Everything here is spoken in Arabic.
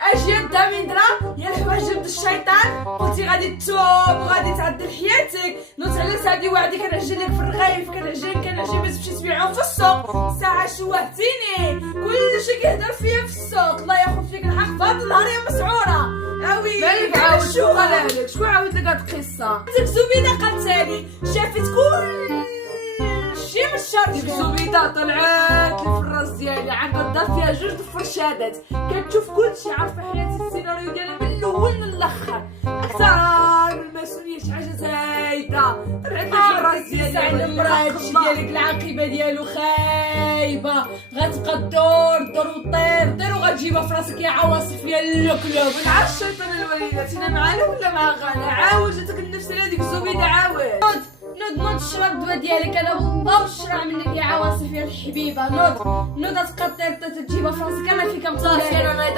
اجي يدا من درا يا الحوايج جبد الشيطان قلتي غادي تتوب وغادي تعدل حياتك. نوت على هادي وعدي كنعجل لك في الرغيف كنعجل باش تمشي تبيعهم في السوق. ساعه شوهتيني كلشي كيهضر فيا في السوق. الله ياخذ فيك الحق في هاد النهار يا مسعوره. اوي مالك عاود شو قالك؟ شكون عاود لك هاد القصه؟ ديك زبيده قالتالي شافت كلشي من الشر. ديك زبيده طلعت لي في الراس ديالي عقد دار فيها جوج د الفرشادات كتشوف كلشي عارفه حياتي السيناريو ديالها من الاول للاخر اكثر من المسؤوليه شي حاجه زايده طلعت لي في الراس ديالي. سعد المراه هادشي ديالك العاقبه ديالو خايبه غتبقى دور وطير وغتجيبها في راسك يا عواصف يا اللوكلوك. مع الشيطان الوليدات انا معانا ولا مع غانا؟ عاود جاتك النفس هذيك الزبيده عاود نوض الشراب الدواء ديالك انا والله والشرع منك يا عواصف يا الحبيبه. نوض تبقى طير تجيبها في راسك انا فيك مصاصي. انا